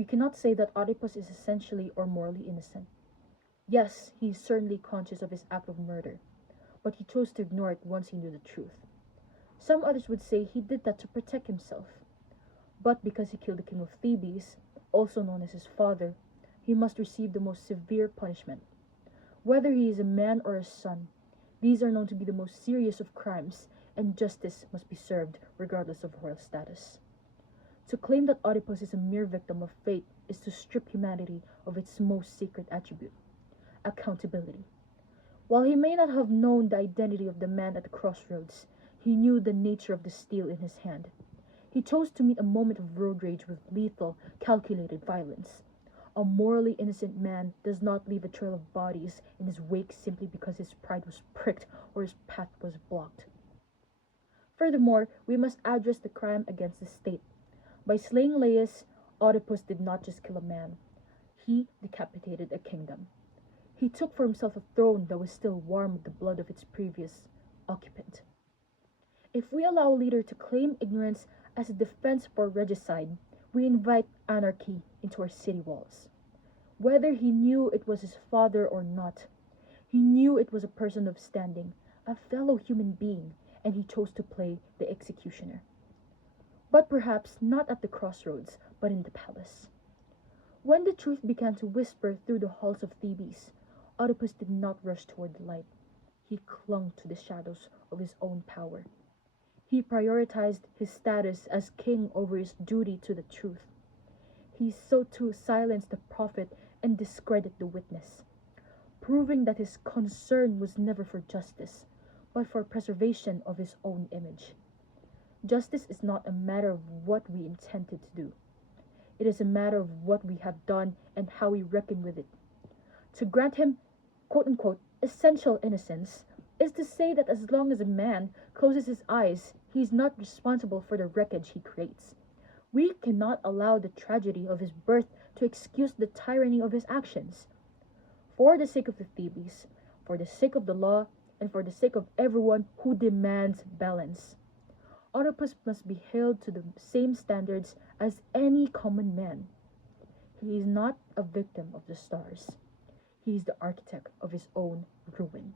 We cannot say that Oedipus is essentially or morally innocent. Yes, he is certainly conscious of his act of murder, but he chose to ignore it once he knew the truth. Some others would say he did that to protect himself. But because he killed the king of Thebes, also known as his father, he must receive the most severe punishment. Whether he is a man or a son, these are known to be the most serious of crimes, and justice must be served regardless of royal status. To claim that Oedipus is a mere victim of fate is to strip humanity of its most sacred attribute, accountability. While he may not have known the identity of the man at the crossroads, he knew the nature of the steel in his hand. He chose to meet a moment of road rage with lethal, calculated violence. A morally innocent man does not leave a trail of bodies in his wake simply because his pride was pricked or his path was blocked. Furthermore, we must address the crime against the state. By slaying Laius, Oedipus did not just kill a man, he decapitated a kingdom. He took for himself a throne that was still warm with the blood of its previous occupant. If we allow a leader to claim ignorance as a defense for regicide, we invite anarchy into our city walls. Whether he knew it was his father or not, he knew it was a person of standing, a fellow human being, and he chose to play the executioner. But perhaps not at the crossroads, but in the palace. When the truth began to whisper through the halls of Thebes, Oedipus did not rush toward the light. He clung to the shadows of his own power. He prioritized his status as king over his duty to the truth. He sought to silence the prophet and discredit the witness, proving that his concern was never for justice, but for preservation of his own image. Justice is not a matter of what we intended to do. It is a matter of what we have done and how we reckon with it. To grant him, quote-unquote, essential innocence is to say that as long as a man closes his eyes, he is not responsible for the wreckage he creates. We cannot allow the tragedy of his birth to excuse the tyranny of his actions. For the sake of the Thebes, for the sake of the law, and for the sake of everyone who demands balance, Oedipus must be held to the same standards as any common man. He is not a victim of the stars. He is the architect of his own ruin.